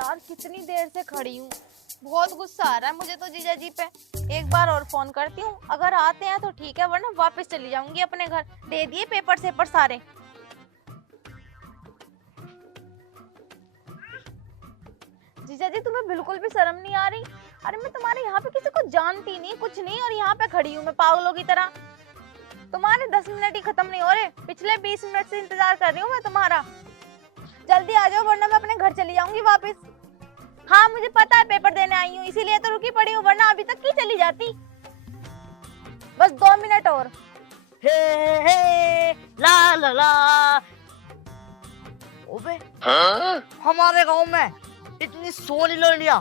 यार कितनी देर से खड़ी हूँ, बहुत गुस्सा आ रहा है मुझे तो जीजा जी पे। एक बार और फोन करती हूँ, अगर आते हैं तो ठीक है वरना वापस चली जाऊंगी अपने घर। दे दिए पेपर सेपर सारे। जीजा जी तुम्हें बिल्कुल भी शर्म नहीं आ रही? अरे मैं तुम्हारे यहाँ पे किसी को जानती नहीं कुछ नहीं और यहाँ पे खड़ी हूँ मैं पागलों की तरह। तुम्हारे 10 मिनट ही खत्म नहीं हो रहे, पिछले 20 मिनट से इंतजार कर रही हूँ मैं तुम्हारा। जल्दी आ जाओ वरना मैं अपने घर चली जाऊंगी वापस। हाँ मुझे पता है पेपर देने आई हूँ इसीलिए तो रुकी पड़ी हूँ, वरना अभी तक की चली जाती। बस 2 मिनट और। हे हे ला ला ला। ओबे हमारे गांव में इतनी सोनी लड़ियां।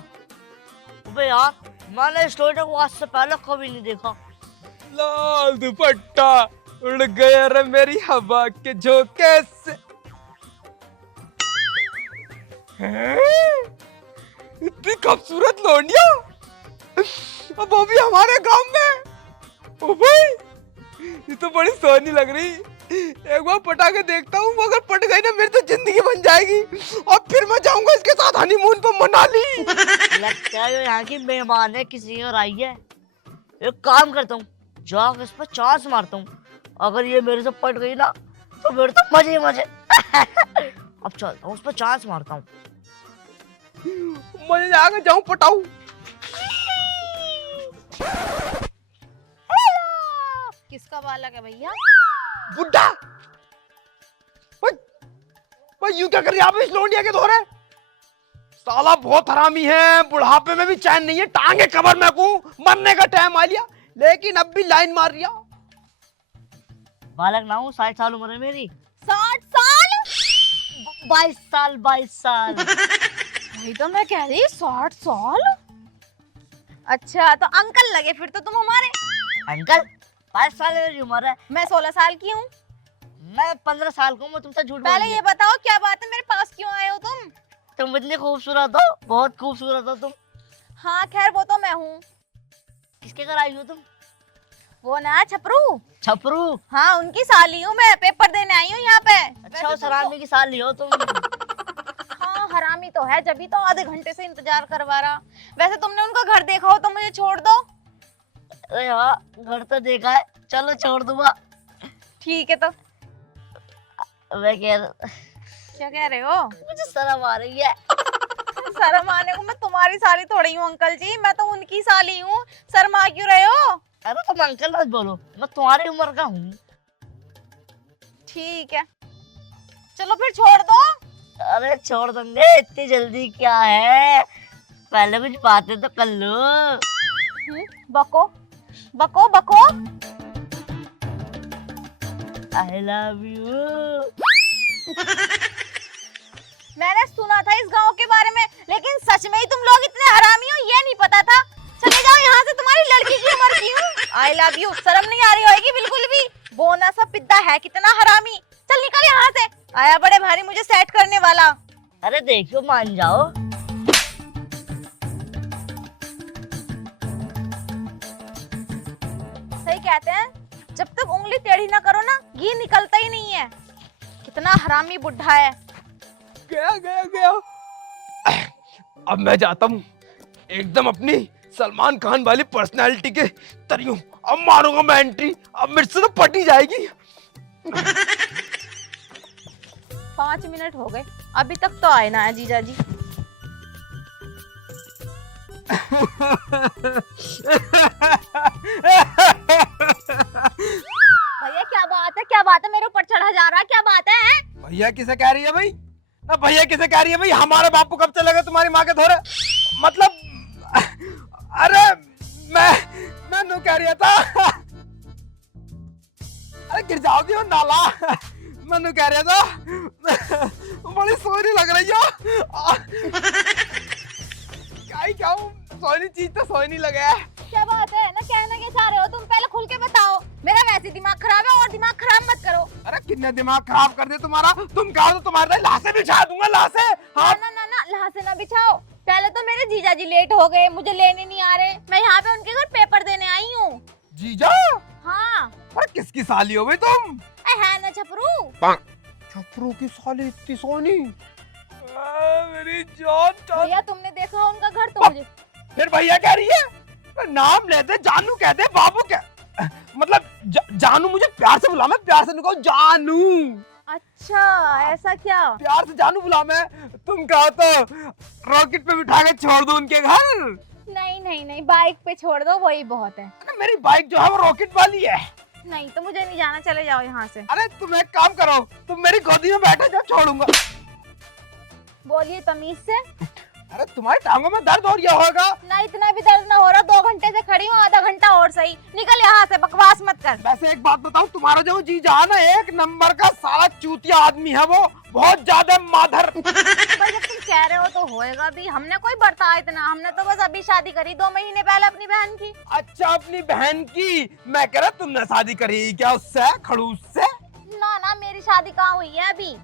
ओबे यार मैंने इस लड़के को आज से पहले कभी नहीं देखा। लाल दुपट्टा उड़ गया रे मेरी हवा के झोंके से। इतनी खूबसूरत लौंडिया अब वो भी हमारे गांव में। ओ भाई ये तो बड़ी सोनी लग रही। एक बार पटा के देखता हूँ, अगर पट गई ना मेरी तो जिंदगी बन जाएगी और फिर मैं जाऊंगा इसके साथ हनीमून पर मनाली। लगता है यहाँ की मेहमान है, किसी और आई है। एक काम करता हूँ, जाकर इस पर चांस मारता हूँ। अगर ये मेरे से पट गई ना तो मेरे तो मजे ही मजे। अब चलता हूँ उस पर चांस मारता हूँ। मैं जाकर जाऊं पटाऊ। किसका बालक है भैया? बुड्ढा भाई यूं क्या कर रही है आप इस लौंडिया के धोरे? साला बहुत हरामी है, बुढ़ापे में भी चैन नहीं है, टांगे कबर में को मरने का टाइम आ लिया लेकिन अब भी लाइन मार रिया। बालक ना हूँ, 60 साल उम्र है मेरी। 60 साल? 22 साल 22 साल। भाई तो मैं कह रही 60 साल। अच्छा तो अंकल लगे फिर तो तुम हमारे। अंकल 22 साल मेरी उम्र है। मैं 16 साल की हूँ। मैं 15 साल का हूँ। मैं तुमसे झूठ पहले बोल ये बताओ क्या बात है, मेरे पास क्यों आए हो तुम? तुम इतनी खूबसूरत हो, बहुत खूबसूरत हो तुम। हाँ खैर वो तो मैं हूँ। किसके घर आई हो तुम? वो ना छपरू। छपरू? हाँ उनकी साली हूँ मैं, पेपर देने आई हूँ यहाँ पे। अच्छा वो सरामी की साली हो तुम। हाँ हरामी तो है, जब ही तो आधे घंटे से इंतजार करवा रहा। वैसे तुमने उनका घर देखा हो तो मुझे छोड़ दो। अरे हाँ घर तो देखा है, चलो छोड़ दूंगा। ठीक है तो। मैं क्या कह रहे हो? मुझे शर्म आ रही है। शर्म आने को? मैं तुम्हारी साली थोड़ी हूँ अंकल जी, मैं तो उनकी साली हूँ। शर्मा क्यों रहे हो? अरे तुम अंकल मत बोलो, मैं तुम्हारी उम्र का हूँ। ठीक है चलो फिर छोड़ दो। अरे छोड़ देंगे, इतनी जल्दी क्या है, पहले कुछ बातें तो कर लो। बको बको बको। आई लव यू। मैंने सुना था इस गांव के बारे में, लेकिन सच में ही तुम लोग इतने हरामी हो ये नहीं पता था। चले जाओ यहाँ से, तुम्हारी लड़की की उम्र की हूँ। आई लव यू शर्म नहीं आ रही होगी बिल्कुल भी? बोना सा पिद्दा है कितना हरामी। चल निकल यहाँ से, आया बड़े भारी मुझे सेट करने वाला। अरे देखियो मान जाओ। सही कहते हैं, जब तक उंगली टेढ़ी ना करो ना घी निकलता ही नहीं है। कितना हरामी बुढ़ा है। गया गया गया। अब मैं जाता हूँ एकदम अपनी सलमान खान वाली पर्सनालिटी के तरियों। अब मारूंगा मैं एंट्री, अब मेरे से तो पट ही जाएगी। 5 मिनट हो गए, अभी तक तो आए ना है जीजा जी। भैया क्या बात है मेरे ऊपर चढ़ा जा रहा है, क्या बात है? भैया किसे कह रही है भाई? ना भैया किसे कह रही है भाई? हमारे बाप को कब चलेगा तुम्हारी माँ के धोरे? मतलब अरे मैं नो कह रहा था। अरे गिर जाओगी वो नाला। मैं नो कह रहा था बड़ी सोनी लग रही हो। क्या सोनी चीज तो सोनी लगे है। क्या बात है ना, कहना क्या चाह रहे हो तुम? पहले खुल के बताओ, मेरा वैसे दिमाग खराब है और दिमाग खराब मत करो। अरे कितना दिमाग खराब कर दे तुम्हारा। तुम कहो तो तुम्हारे लाशें बिछा दूंगा, लाशें। हाँ ना ना ना लाशें ना बिछाओ। पहले तो मेरे जीजा जी लेट हो गए, मुझे लेने नहीं आ रहे। मैं यहाँ पे उनके घर पेपर देने आई हूँ। जीजा? हाँ। अरे किसकी साली हो भाई तुम? है ना छपरू। छपरू की साली इतनी सोनी। मेरी जान जान। भैया तुमने देखा उनका घर तो मुझे फिर भैया कह रही है, नाम लेते जानू कहते बाबू क्या मतलब जानू, मुझे प्यार से बुला, मैं प्यार से कहूँ जानू। अच्छा ऐसा क्या? प्यार से जानू बुला मैं, तुम कहो तो रॉकेट पे बिठा के छोड़ दो उनके घर। नहीं नहीं नहीं, बाइक पे छोड़ दो वही बहुत है। अरे मेरी बाइक जो है वो रॉकेट वाली है। नहीं तो मुझे नहीं जाना, चले जाओ यहाँ से। अरे तुम एक काम करो, तुम मेरी गोदी में बैठो, जब छोड़ूंगा। बोलिए तमीज से। अरे तुम्हारी टांगों में दर्द हो रहा होगा। ना इतना भी दर्द ना हो रहा, 2 घंटे से खड़ी हूँ, आधा घंटा और सही। निकल यहाँ से, बकवास मत कर। वैसे एक बात बताऊं, तुम्हारा जो जीजा है ना, एक नंबर का साला चूतिया आदमी है वो, बहुत ज्यादा माधर। भाई जब तुम कह रहे हो तो होएगा भी। हमने कोई बरता इतना, हमने तो बस अभी शादी करी 2 महीने पहले अपनी बहन की। अच्छा अपनी बहन की, मैं कह रहा तुमने शादी करी क्या उससे, खड़ूस से? ना ना, मेरी शादी कहाँ हुई है अभी।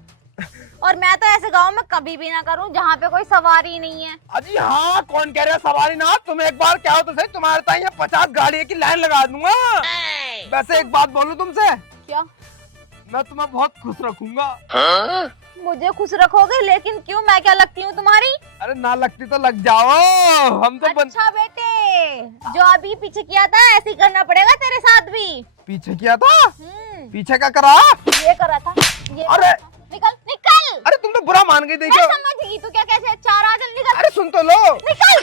और मैं तो ऐसे गांव में कभी भी ना करूं जहाँ पे कोई सवारी नहीं है। अजी हाँ, कौन कह रहा है सवारी ना, तुम एक बार क्या हो तो सही, तुम्हारे ताई 50 गाड़ी की लाइन लगा दूंगा। वैसे एक बात बोलूं तुमसे, क्या? मैं तुम्हें बहुत खुश रखूंगा। मुझे खुश रखोगे, लेकिन क्यों? मैं क्या लगती हूँ तुम्हारी? अरे ना लगती तो लग जाओ, हम तो अच्छा बेटे, जो अभी पीछे किया था ऐसे ही करना पड़ेगा तेरे साथ भी। पीछे किया था? हम्म, पीछे क्या करा? ये करा था, ये अरे करा था। निकल निकल। अरे तुम तो बुरा मान गई, मैं देखो। समझ गई तू क्या कैसे चार आ, जल्दी निकल। अरे सुन तो लो। निकल।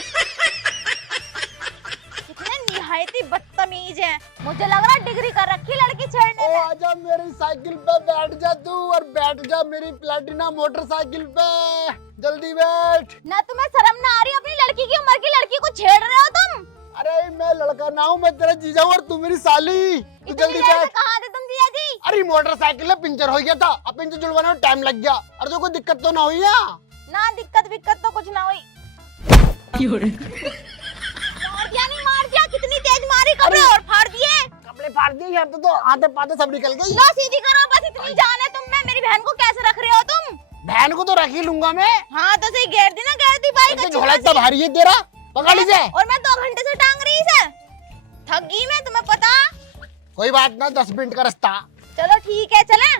कितने निहायती बदतमीज है। मुझे लग रहा है डिग्री कर रखी लड़की छेड़ने में। आजा मेरी साइकिल पे बैठ जा तू, और बैठ जा मेरी प्लेटिना मोटरसाइकिल पे, जल्दी बैठ। ना तुम्हें शर्म ना आ रही? अपनी लड़की की उम्र की लड़की को छेड़ रहे हो तुम। अरे मैं लड़का ना हूँ, मैं तेरा जीजा हूँ और तू मेरी साली। तू इतनी जल्दी देर से बैठ। कहाँ थे तुम जिया जी? अरे मोटरसाइकिल में पंचर हो गया था, अब पंचर जुड़वाने में टाइम लग गया। अरे तो कोई दिक्कत तो ना हुई ना? ना दिक्कत विक्कत तो कुछ ना हुई। मार दिया नहीं मार दिया, कितनी तेज मारी, कपड़े और फाड़ दिए। कपड़े फाड़ दिए यहाँ पे, तो आधे पाधे सब निकल गई। लो सीधी करो बस, इतनी जान है तुम में। मेरी बहन को कैसे रख रहे हो तुम? बहन को तो रख ही लूंगा मैं। हाँ तो सही, घेर दी ना, घेर दी बाइक। तो झोला इतना भारी है तेरा, पकड़ लीजिए। और मैं 2 घंटे से टांग रही से, थक गई मैं, तुम्हें पता। कोई बात ना, 10 मिनट का रास्ता। चलो ठीक है, चले।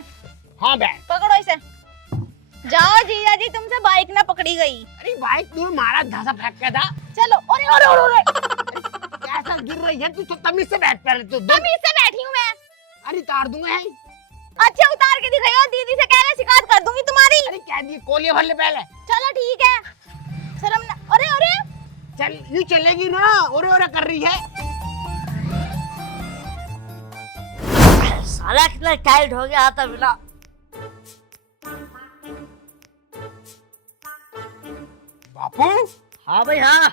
हाँ बैठ। पकड़ो इसे। जाओ जीजा जी, तुमसे बाइक ना पकड़ी गई। अरे बाइक तू मारा धासा फेंक के था। चलो। अरे अरे अरे कैसा गिर रही है तू, तो तमीज से बैठ पहले तू। तमीज से बैठी हूँ मैं। अरे तार दूंगा है। अच्छा उतार के दिखाइयो, दीदी से कहना, शिकायत कर दूंगी तुम्हारी। अरे क्या दी कोलिया भर ले पहले। चलो ठीक है, शर्म ना। अरे अरे चल ये चलेगी ना, ओरे ओरे कर रही है। साला कितना टाइट हो गया आता बिना। बापू। हाँ भाई हाँ।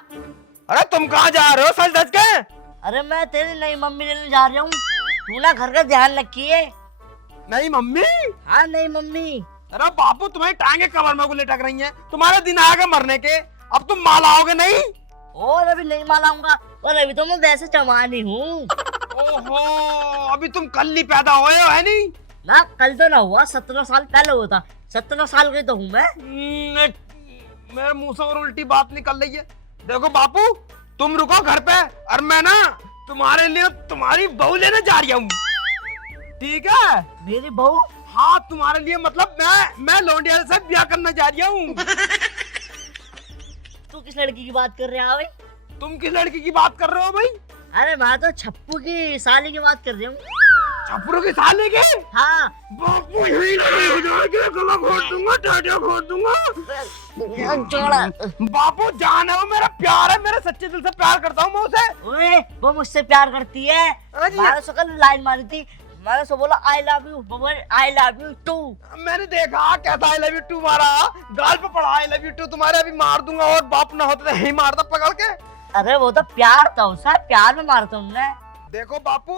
अरे तुम कहाँ जा रहे हो सच धज के? अरे मैं तेरी नई मम्मी लेने जा रहा हूँ, तू ना घर का ध्यान रखिए। नहीं मम्मी? हाँ नई मम्मी। अरे बापू, तुम्हारी टांगे कमर में को लटक रही हैं, तुम्हारे दिन आ गए मरने के, अब तुम माल आओगे नहीं? और अभी नहीं माल आऊंगा, और अभी तो मैं वैसे चमानी हूँ। ओहो, अभी तुम कल ही पैदा हुए हो है नहीं? ना कल तो ना हुआ, 17 साल पहले हुआ था। 17 साल की तो हूँ मैं। मेरे मुंह से और उल्टी बात निकल रही है। देखो बापू, तुम रुको घर पे, और मैं ना तुम्हारे लिए तुम्हारी बहू लेने जा रही हूँ, ठीक है? मेरी बहू? हाँ तुम्हारे लिए, मतलब मैं लौंडिया से ब्याह करना जा रही हूँ। तू किस लड़की की बात कर रहे हैं भाई? तुम किस लड़की की बात कर रहे हो भाई? अरे मैं तो छप्पू की साली की बात कर रही हूँ। छपरू की साली की? हाँ। बापू यही हो जाएगा, गला घोट दूंगा, टाटा घोट दूंगा। छोड़ा। बापू जान है वो, मेरा प्यार है, मेरे सच्चे दिल से प्यार करता हूँ मैं उसे। ओए वो मुझसे प्यार करती है। अजी। मैंने उसको कल लाइन मारी थी, मैंने उसको बोला आई लव यू, वो बोले आई लव यू टू। मैंने देखा कहता आई लव यू टू, मारा गाल पे पड़ा आई लव यू टू, तुम्हारे अभी मार दूंगा, और बाप ना होता तो यही मारता पकड़ के। अरे वो तो प्यार था उसका, प्यार में मारता हूँ मैं। देखो बापू,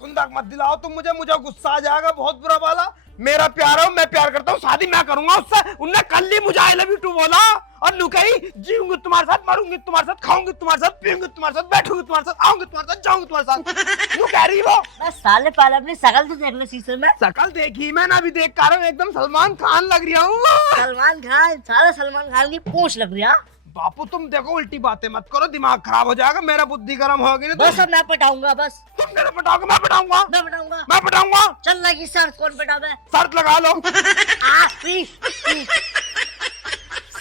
खुंदक मत दिलाओ तुम मुझे गुस्सा आ जाएगा बहुत बुरा वाला। मेरा प्यार है, मैं प्यार करता हूँ, शादी मैं करूंगा उससे। उनने कल ही मुझे आई लव यू टू बोला, और लुकाई जीऊंगी तुम्हारे साथ, मरूंगी तुम्हारे साथ, खाऊंगी तुम्हारे साथ, पीऊंगी तुम्हारे साथ, बैठूंगी तुम्हारे साथ, आऊंगी तुम्हारे साथ, जाऊंगी तुम्हारे साथ। यूं कह रही वो। बस साले पहले अपनी शकल तो देख ले शीशे में। शकल देखी मैंने, अभी देख कर एकदम सलमान खान लग रहा हूँ। सलमान खान? सारा सलमान खान की पूंछ लग रही है। बापू तुम देखो, उल्टी बातें मत करो, दिमाग खराब हो जाएगा, मेरा बुद्धि गर्म होगी ना। बस अब मैं पटाऊंगा, बस तुम मेरे पटाओगे, मैं पटाऊंगा, मैं पटाऊंगा। मैं पटाऊंगा। चल लगी शर्त, कौन पटावे? शर्त लगा लो। आ, प्लीज, प्लीज।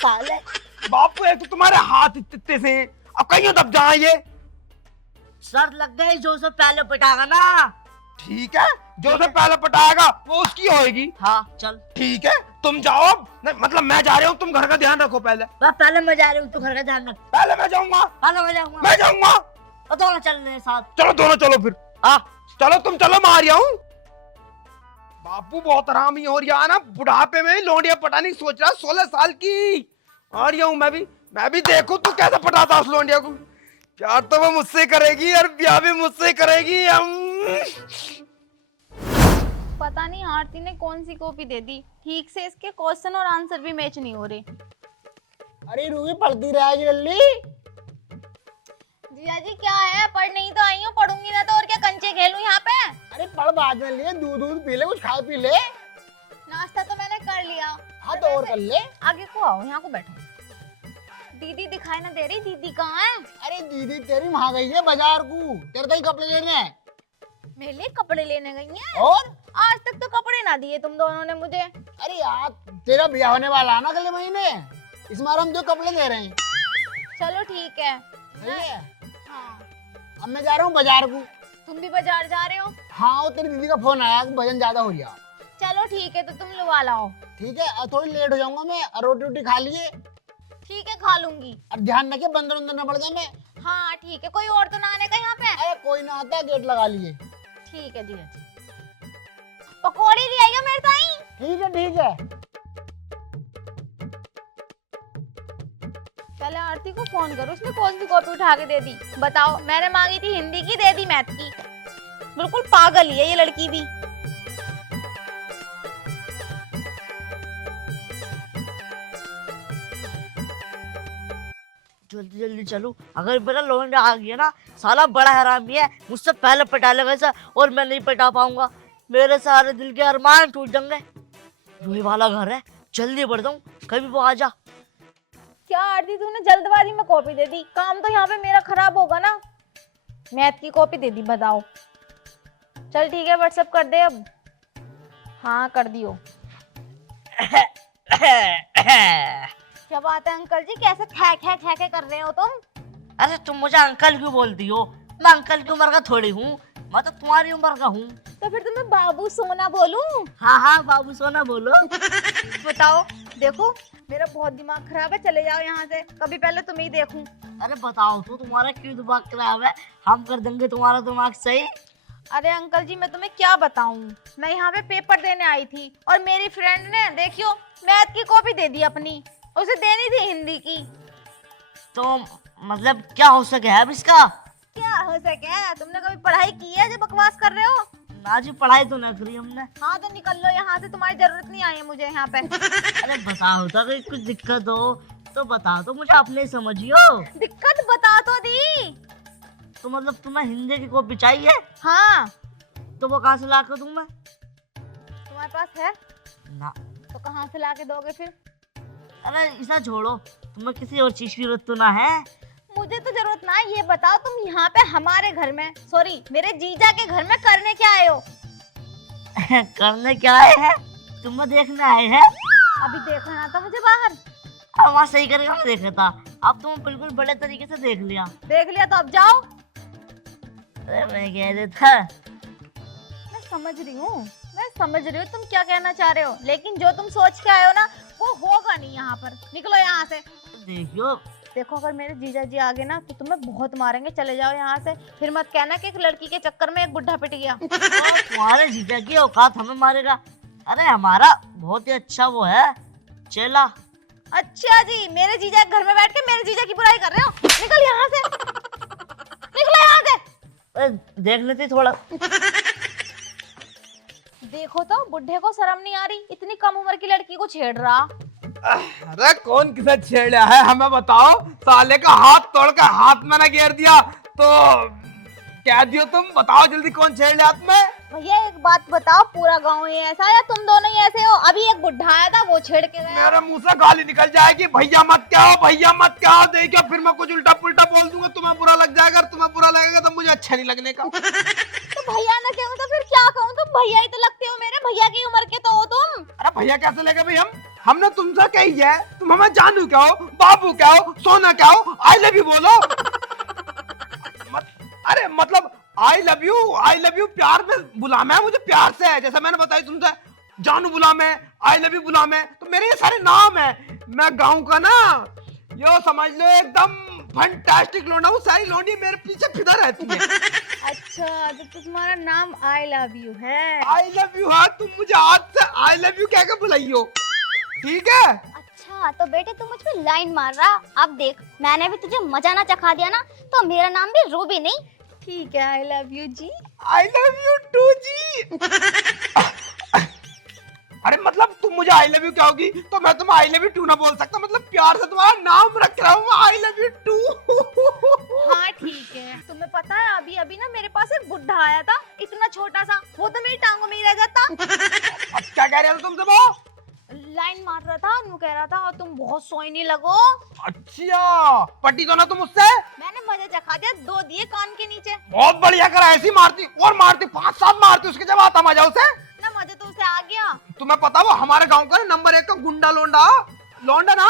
साले। बापू एक तो तुम्हारे हाथ इतने से हैं, अब कहीं दब जाए ये। शर्त लग गई, जो से पहले पिटागा ना। ठीक है, जो से पहले पटाएगा वो उसकी होएगी। हाँ चल। ठीक है, तुम जाओ अब। नहीं, मतलब मैं जा रहा हूँ, तुम घर का ध्यान रखो पहले। पहले मैं जा रही हूँ, तू घर का ध्यान रख। पहले मैं जाऊंगा। पहले मैं जाऊंगा। मैं जाऊंगा। और दोनों चल रहे हैं साथ। चलो दोनों चलो फिर। हाँ चलो, तुम चलो, मैं आ रहा हूँ। बापू बहुत हरामी हो रहा है ना, बुढ़ापे में लौंडिया पटाने की सोच रहा, 16 साल की। आ रहा हूँ मैं भी देखूं तू कैसे पटाता उस लौंडिया को। प्यार तो वो मुझसे करेगी और ब्याह भी मुझसे करेगी। पता नहीं आरती ने कौन सी कॉपी दे दी, ठीक से इसके क्वेश्चन और आंसर भी मैच नहीं हो रहे। अरे रूबी पढ़ती रहेगी जल्दी। जीजा जी क्या है, पढ़ नहीं तो आई हूँ, पढ़ूंगी ना तो और क्या कंचे खेलूं यहाँ पे। अरे पढ़ बाद में लिए, दूध पी ले, कुछ खा पी ले। नाश्ता तो मैंने कर लिया। हाँ तो और कर ले। आगे को आओ, यहाँ को बैठो। दीदी दिखाई ना दे रही, दीदी कहाँ है? अरे दीदी तेरी वहां गई है बाजार को, तेरे कई कपड़े लेने। मेरे लिए कपड़े लेने गई हैं? और आज तक तो कपड़े ना दिए तुम दोनों ने मुझे। अरे यार तेरा ब्याह होने वाला है ना अगले महीने, इस बार हम जो कपड़े दे रहे हैं। चलो ठीक है। सही है। हाँ, अब मैं जा रहा हूँ बाजार को। तुम भी बाजार जा रहे हो? हाँ, वो तेरी दीदी का फोन आया कि वजन ज्यादा हो गया। चलो ठीक है, तो तुम लुवा लाओ। ठीक है, और थोड़ी लेट हो जाऊंगा मैं, और रोटी वोटी खा लिए। ठीक है, खा लूंगी। और ध्यान रखिए बंदर उंदर न पड़ जाए मैं। हाँ ठीक है, कोई और तो ना आने का यहाँ पे? अरे कोई ना आता, गेट लगा लिए। ठीक है जीजा जी। पकौड़ी ले आइयो मेरे ताई। ठीक है ठीक है। पहले आरती को फोन करो, उसने कौन सी कॉपी उठा के दे दी बताओ। मैंने मांगी थी हिंदी की, दे दी मैथ की। बिल्कुल पागल ही है ये लड़की भी। जल्दी जल्दी चलो, अगर मेरा लौंडा आ गया ना, साला बड़ा हरामी है, मुझसे पहले पटा लेगा इसे और मैं नहीं पटा पाऊंगा। मेरे सारे दिल के अरमान टूट जाएंगे। रूही वाला घर है, जल्दी बढ़ जाऊं, कभी वो आ जा। क्या आरती तूने जल्दबाजी में कॉपी दे दी, काम तो यहाँ पे मेरा खराब होगा ना। मैथ की कॉपी दे दी बताओ। चल ठीक है, व्हाट्सएप कर दे अब। हाँ कर दियो। क्या बात है अंकल जी, कैसे खे कर रहे हो तुम? अरे तुम मुझे अंकल क्यों बोलती हो? मैं अंकल की उम्र का थोड़ी हूँ, मैं तो तुम्हारी उम्र का हूँ। तो फिर तुम्हें बाबू सोना बोलूं? हाँ हाँ बाबू सोना बोलो। बताओ, देखो मेरा बहुत दिमाग खराब है, चले जाओ यहाँ से, कभी पहले तुम्हें ही देखूं। अरे बताओ तो तुम्हारा क्यों दिमाग खराब है, हम कर देंगे तुम्हारा दिमाग सही। अरे अंकल जी मैं तुम्हें क्या बताऊं, मैं यहाँ पे पेपर देने आई थी और मेरी फ्रेंड ने देखियो मैथ की कॉपी दे दी अपनी, उसे देनी थी हिंदी की। तो मतलब क्या हो सके है अब इसका? क्या हो सके, तुमने कभी पढ़ाई की है जो बकवास कर रहे हो? ना जी, पढ़ाई तो नहीं करी हमने। हाँ तो निकल लो यहाँ से, तुम्हारी जरूरत नहीं आई है मुझे यहाँ पे। अरे बताओ तो, अगर कुछ दिक्कत हो तो बताओ तो, मुझे अपने समझियो। दिक्कत बता तो दी। तो मतलब तुम्हें हिंदी की कॉपी चाहिए? हाँ। तो वो कहाँ से ला कर दूं मैं? तुम्हारे पास है? ना। तो कहाँ से ला के दोगे फिर? अरे इसे छोड़ो, तुम्हें किसी और चीज की जरूरत तो ना है? मुझे तो जरूरत ना है, ये बताओ तुम यहाँ पे हमारे घर में, सॉरी मेरे जीजा के घर में करने क्या आए हो? करने क्या आए हैं? तुम्हें देखने आए हैं? अभी देखना था मुझे बाहर। अब वहाँ सही करेगा, मैं देखा था, अब तुम बिल्कुल बड़े तरीके से देख लिया। देख लिया तो अब जाओ। अरे मैं कह रहा था, मैं समझ रही हूँ तुम क्या कहना चाह रहे हो, लेकिन जो तुम सोच के आए हो ना वो होगा नहीं यहाँ पर। निकलो यहाँ से। देखियो देखो अगर मेरे जीजा जी आगे ना तो तुम्हें बहुत मारेंगे, चले जाओ यहाँ से। फिर मत कहना कि एक लड़की के चक्कर में एक बुढ़ा पिट गया। तुम्हारे जीजा की औकात हमें मारेगा? अरे हमारा बहुत ही अच्छा वो है चेला। अच्छा जी, मेरे जीजा के घर में बैठ के मेरे जीजा की बुराई कर रहे हो? निकल यहाँ से, निकलो यहाँ से। देख लेती थोड़ा। देखो तो बुढ़े को शर्म नहीं आ रही, इतनी कम उम्र की लड़की को छेड़ रहा। अरे कौन किसे छेड़ा है हमें बताओ, साले का हाथ तोड़ कर हाथ में ना घेर दिया तो क्या दियो तुम? बताओ जल्दी, कौन छेड़ हाथ में? भैया एक बात बताओ, पूरा गांव ही ऐसा या तुम दोनों ही ऐसे हो? अभी एक बुढ़ा आया था वो छेड़ के गया। मेरे मुंह से गाली निकल जाएगी, भैया मत क्या हो, भैया मत क्या हो। देखियो फिर मैं कुछ उल्टा पुल्टा बोल दूंगा, तुम्हें बुरा लग जाएगा, और तुम्हें बुरा लगेगा तो मुझे अच्छा नहीं लगने का। तो भैया ना कहूँ तो फिर क्या कहूँ? तुम भैया ही तो लगते हो मेरे, भैया की उम्र के तो हो तुम। अरे भैया कैसे लगे भाई? हमने तुमसे कही है, तुम हमें जानू क्या हो, बाबू क्या हो, सोना क्या हो, आई लव यू बोलो। अरे मतलब आई लव यू प्यार में बुलाना है मुझे, प्यार से है। जैसे मैंने बताया तुमसे, जानू बुला में, आई लव यू बुला में, तो मेरे ये सारे नाम है। मैं गाँव का ना, यो समझ लो एकदम फैंटास्टिक लौंडा हूँ। सारी लौंडी मेरे पीछे फिदा रहती है। अच्छा तो तुम्हारा नाम आई लव यू है? आई लव यू, हाँ तुम मुझे आज से आई लव यू कह के बुलाइयो, ठीक है? अच्छा तो बेटे तू मुझ पे लाइन मार रहा। अब देख मैंने भी तुझे मजा ना चखा दिया ना, तो मेरा नाम भी रूबी नहीं। ठीक है, I love you ji. I love you too ji. अरे मतलब तुम मुझे आई लव यू क्या होगी, तो मैं तुम्हें आई लव यू टू ना बोल सकता? मतलब प्यार से तुम्हारा नाम रख रहा हूँ आई लव यू टू। हाँ ठीक है। तुम्हें पता है अभी अभी ना मेरे पास एक बुड्ढा आया था, इतना छोटा सा, वो तो मेरी टांगों में ही रह जाता। अब क्या कह रहे हो तुमसे वो? लाइन मार रहा था, नु कह रहा था तुम बहुत सोईनी लगो। अच्छा पटी तो ना तुम उससे? मैंने मजा चखा दिया, 2 दिए कान के नीचे। बहुत बढ़िया करा, ऐसी मारती और मारती, 5-7 मारती, उसके जब आता मजा उसे ना, मजा तो उसे आ गया। तुम्हें पता वो हमारे गांव का नंबर 1 का गुंडा लौंडा ना,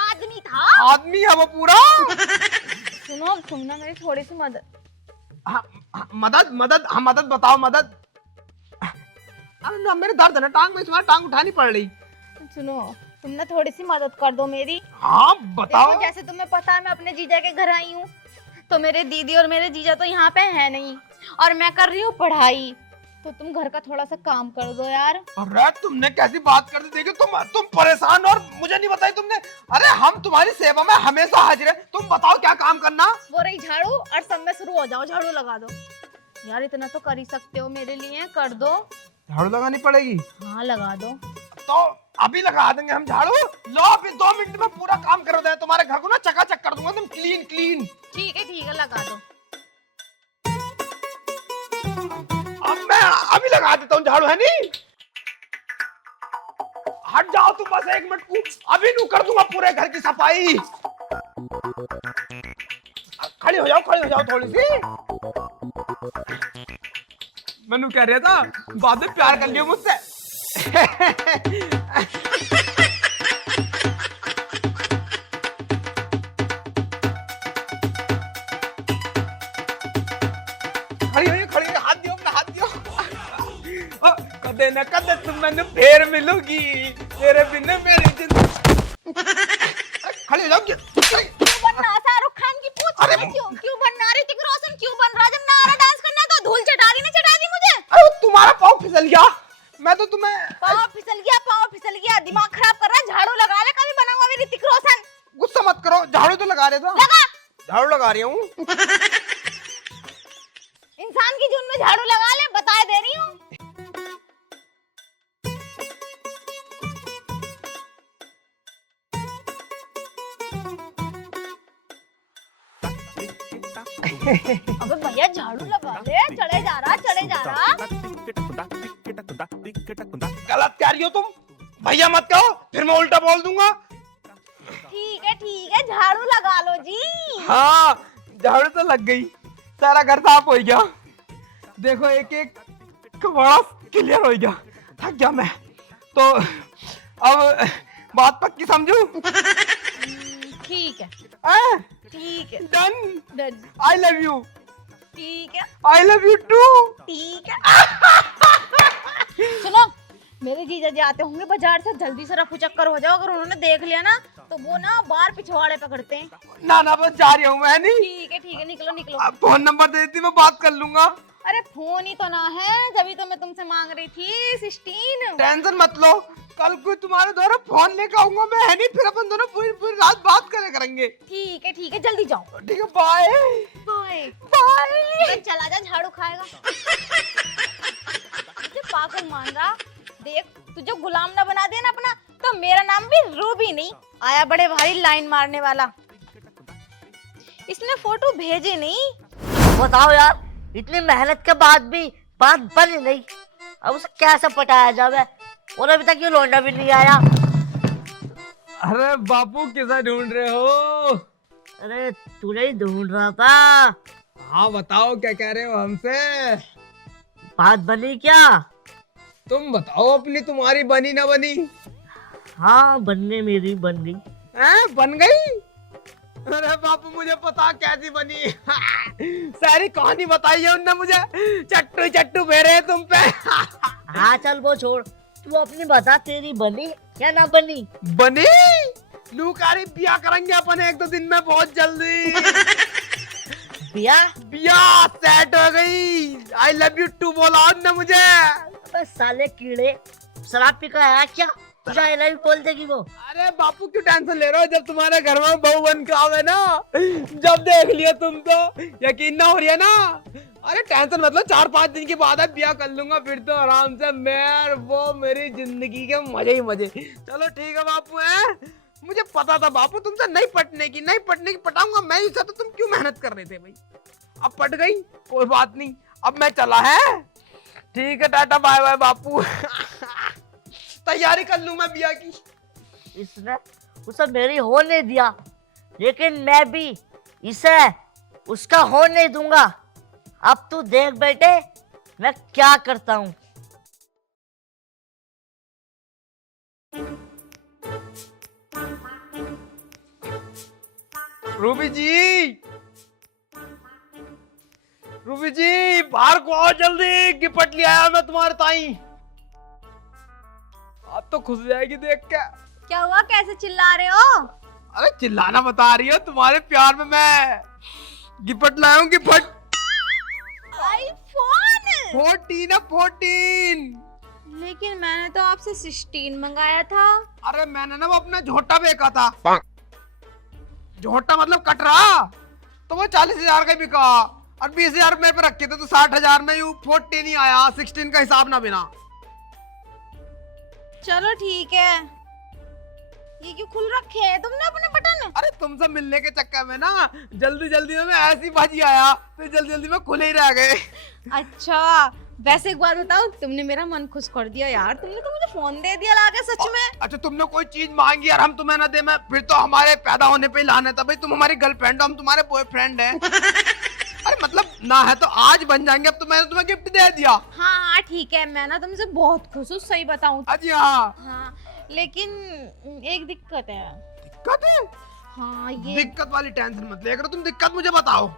आदमी था, आदमी है वो पूरा। सुनो तुम ना मेरी थोड़ी सी मदद। मदद बताओ, मदद। अरे ना मेरे दर्द है ना टांग में, तुम्हारी टांग उठानी पड़ रही। सुनो तुम ना थोड़ी सी मदद कर दो मेरी। हाँ बताओ। देखो जैसे तुम्हें पता है मैं अपने जीजा के घर आई हूँ, तो मेरे दीदी और मेरे जीजा तो यहाँ पे है नहीं, और मैं कर रही हूँ पढ़ाई, तो तुम घर का थोड़ा सा काम कर दो यार। अरे तुमने कैसी बात कर दी, देखो तुम परेशान और मुझे नहीं बताई तुमने। अरे हम तुम्हारी सेवा में हमेशा हाजिर है, तुम बताओ क्या काम करना। वो रही झाड़ू, और सब में शुरू हो जाओ, झाड़ू लगा दो यार, इतना तो कर ही सकते हो मेरे लिए, कर दो। झाड़ू लगानी पड़ेगी? हाँ लगा दो। तो अभी लगा देंगे हम झाड़ू। लो अभी 2 मिनट में पूरा काम कर दे, तुम्हारे घर को ना चकाचक कर दूंगा, तुम क्लीन। ठीक है लगा दो। अब मैं अभी लगा देता हूँ झाड़ू, है नहीं? हट जाओ तुम बस 1 मिनट को, अभी नू कर दूंगा पूरे घर की सफाई। खड़ी हो जाओ थोड़ी सी। मैनू कह रहा था बाद में प्यार कर लियो मुझसे। खड़ी हो, हाथ दियो। कदे न कदे तुम मैंने फिर मिलोगी, तेरे बिना मेरी जिंदगी। खड़ी हो जाओ। क्यों बनना शाहरुख खान की पूछ? अरे क्यों बनना ऋतिक रोशन? क्यों बन रहा? जब नारा डांस करना है तो धूल चटा दी मुझे। अरे तुम्हारा पाँव फिसल गया, मैं तो तुम्हें। पाँव फिसल गया, दिमाग खराब कर रहा है, झाड़ू लगा ले, कभी बनाऊंगा मैं ऋतिक रोशन। गुस्सा मत करो, झाड़ू तो लगा रहे थे। लगा। झाड़ू लगा रही हूँ। इंसान की जून में झाड़ू लगा ले, बता दे रही हूँ। अबे भैया झाड़ू लगा ले, चढ़े जा रहा। गलत कह रही हो तुम, भैया मत कहो, फिर मैं उल्टा बोल दूंगा। ठीक है झाड़ू लगा लो जी। हाँ झाड़ू तो लग गई, सारा घर साफ हो गया। देखो एक बड़ा क्लियर हो गया, थक गया मैं तो। अब बात पक्की समझू? ठीक है डन। I love you. ठीक है आई लव यू टू। ठीक है। सुनो मेरे जीजा जी आते होंगे बाजार से, जल्दी से रफू चक्कर हो जाओ, अगर उन्होंने देख लिया ना तो वो ना बाहर पिछवाड़े पकड़ते हैं। ना बस जा रही हूँ मैं। नहीं ठीक है निकलो। अब फोन नंबर दे देती, मैं बात कर लूंगा। अरे फोन ही तो ना है, तभी तो मैं तुमसे मांग रही थी 16। टेंशन मत लो, कल कोई तुम्हारे द्वारा फोन लेकर आऊंगा मैं, है नहीं? फिर अपन दोनों पूरी रात बात करेंगे। ठीक है जल्दी जाओ। ठीक है बाय। बाय। चला जा, झाड़ू खाएगा। तुझे पागल मान रहा, देख तुझे गुलाम ना बना दिया ना अपना, तो मेरा नाम भी रूबी नहीं, आया बड़े भारी लाइन मारने वाला। इसने फोटो भेजे नहीं। बताओ यार, इतनी मेहनत के बाद भी बात बनी नहीं, अब उसे कैसे पटाया जाए? और अभी तक ये लौंडा भी नहीं आया। अरे बापू किसे ढूंढ रहे हो? अरे तुझे ही ढूंढ रहा था। हाँ बताओ क्या कह रहे हो हमसे? बात बनी क्या? तुम बताओ अपनी, तुम्हारी बनी ना बनी? हाँ बन गई, मेरी बन गई। हैं, बन गई? अरे बापू मुझे पता कैसी बनी। सारी कहानी बताई है उनने मुझे, चट्टू चट्टू फेरे तुम पे। हाँ चल वो छोड़, तू अपनी बता, तेरी बनी या ना बनी? बनी? लूकारी बिया करेंगे अपन एक दो दिन में, बहुत जल्दी। बिया? बिया सेट हो गई। आई लव यू टू बोला उनने मुझे। अबे साले कीड़े, शराब पी कर आया क्या? तुझे आई लव यू बोल देगी वो? अरे बापू क्यों टेंशन ले रहे हो, जब तुम्हारे घर में बहू बन के आवे ना, जब देख लिया तुम तो यकीन ना हो रही है ना। अरे टेंशन मतलब 4-5 दिन के बाद ब्याह कर लूंगा, फिर तो आराम से मैं वो मेरी जिंदगी के मजे ही मजे। चलो ठीक है बापू। है मुझे पता था बापू तुमसे नहीं पटने की, पटाऊंगा मैं ही, तो तुम क्यों मेहनत कर रहे थे भाई। अब पट गई, कोई बात नहीं, अब मैं चला है। ठीक है, टाटा बाय बाय बापू। तैयारी कर लूं मैं बिया की। इसने उसे मेरी होने दिया, लेकिन मैं भी इसे उसका होने दूंगा। अब तू देख बेटे मैं क्या करता हूँ। रूबी जी, रूबी जी बाहर को आओ जल्दी, गिफ्ट ले आया मैं तुम्हारे ताई। अब तो खुश जाएगी देख के। क्या हुआ, कैसे चिल्ला रहे हो? अरे चिल्लाना बता रही हो, तुम्हारे प्यार में मैं गिफ्ट लाया हूँ, गिफ्ट। आईफोन 14 है, 14। लेकिन मैंने तो आपसे 16 मंगाया था। अरे मैंने ना वो अपना झोटा बेचा था। झोटा मतलब कटरा, तो वो 40,000 का बिका, और 20,000 मेरे पे रखे थे, तो 60,000 में 14 ही आया, 16 का हिसाब ना बिना। चलो ठीक है। ये क्यों खुल रखे हैं तुमने अपने बटन? अरे तुमसे मिलने के चक्कर में ना जल्दी जल्दी में मैं ऐसी बाजी आया, तो जल्दी जल्दी में खुले ही रह गए। अच्छा, वैसे एक बात बताओ, तुमने मेरा मन खुश कर दिया यार। तुमने तो मुझे फोन दे दिया लाके, सच में। अच्छा तुमने कोई चीज मांगी और हम तुम्हें ना दे, मैं फिर तो हमारे पैदा होने पे ही लाना था भाई। तुम हमारी गर्लफ्रेंड हो, हम तुम्हारे बॉयफ्रेंड हैं। अरे मतलब ना है तो आज बन जाएंगे। अब तो मैंने तुम्हें गिफ्ट दे दिया। हाँ हाँ ठीक है, मैं ना तुमसे बहुत खुश हूँ, सही बताऊँ। अजी हाँ। हाँ लेकिन एक दिक्कत है। दिक्कत है? हाँ ये दिक्कत वाली टेंशन मत लिया करो तुम, दिक्कत मुझे बताओ।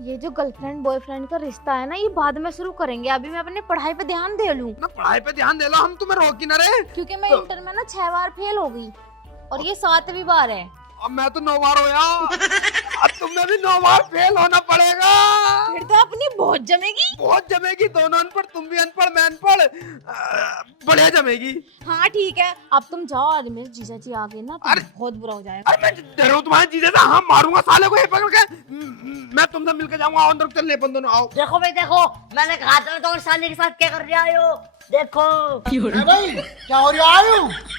ये जो गर्लफ्रेंड बॉयफ्रेंड का रिश्ता है ना, ये बाद में शुरू करेंगे। अभी मैं अपने पढ़ाई पे ध्यान दे लूं। ना पढ़ाई पे ध्यान दे लो, हम तुम्हें रोकी ना रहे। क्योंकि मैं तो- इंटर में ना 6 बार फेल हो गई, और ये 7वीं बार है। अब मैं तो 9 बार होया। अब तुम्हें भी 9 बार फेल होना पड़ेगा। फिर तो अपनी बहुत जमेगी। बहुत जमेगी, दोनों अनपढ़, तुम भी अनपढ़ मैं अनपढ़, बढ़िया जमेगी। हाँ ठीक है, अब तुम जाओ, आज मेरे जीजा जी आ गए ना तो अरे- बहुत बुरा हो जाएगा। अरे मैं डर हूँ तुम्हारे जीजे से, हाँ मारूंगा साले को ये पकड़ के। मैं तुमसे मिलकर जाऊंगा, आओ अंदर चल, अपन दोनों आओ। देखो भाई देखो, मैंने कहा था तो साले के साथ क्या कर रहे आए हो। देखो भाई क्या हो रहा है?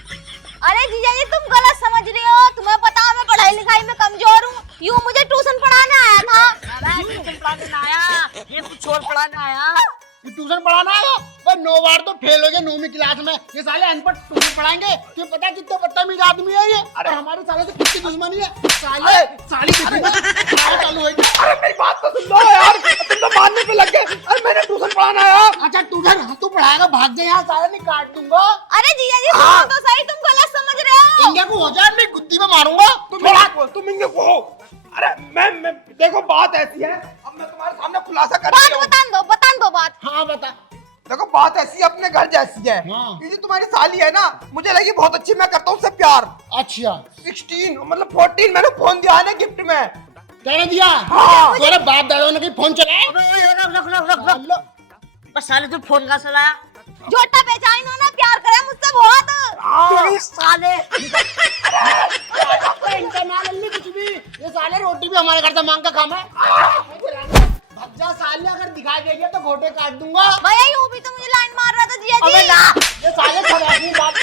अरे जीजा जी तुम गलत समझ रहे हो। तुम्हें पता है मैं पढ़ाई लिखाई में कमजोर हूँ। यूँ मुझे ट्यूशन पढ़ाने आया था। मैं ट्यूशन पढ़ाने ना आया, ये कुछ और पढ़ाने आया। ये ट्यूशन पढ़ाना है पर 9 बार तो फेल हो गए 9वीं क्लास में। ये साले अनपढ़ ट्यूशन पढ़ाएंगे? क्यों पता कितना बदतमीज आदमी है ये। अरे हमारे साले से कितनी दुश्मनी है। साले साली चालू है। अरे मेरी बात तो सुन लो यार, तुम तो मारने पे लग गए। अरे मैंने ट्यूशन पढ़ाना आया। अच्छा ट्यूशन तू पढ़ाएगा, भाग जा यहाँ, साले नहीं काट दूंगा। अरे जीजा जी सुनो तो सही, तुम गलत समझ रहे हो। इंडिया को हो जाए, मैं गुद्दी में मारूंगा। तुम इनके को हो। अरे मैं देखो बात ऐसी है, अब मैं तुम्हारे सामने खुलासा कर रही हूँ। बता दो बात। हाँ बता। देखो बात ऐसी है, अपने घर जैसी है। हाँ। ये जो तुम्हारी साली है ना, मुझे लगी बहुत अच्छी, मैं करता हूँ उससे प्यार। अच्छा 16 मतलब 14 मैंने फोन दिया है ना गिफ्ट में। कहने दिया? हाँ। तेरे बाप दादा ने कहीं फोन चलाया? अबे रख बस साले तू फोन का चलाया। झोटा बेचा इन्होंने, प्यार करे मुझसे बहुत। तेरी साले इंटरनल कुछ भी, ये साले रोटी भी हमारे घर से मांग का काम है। भज्जा साले अगर दिखाई देगी तो घोटे काट दूंगा। भैया यूं भी तो मुझे लाइन मार रहा था जीजा जी। अबे ना ये साले खराब बात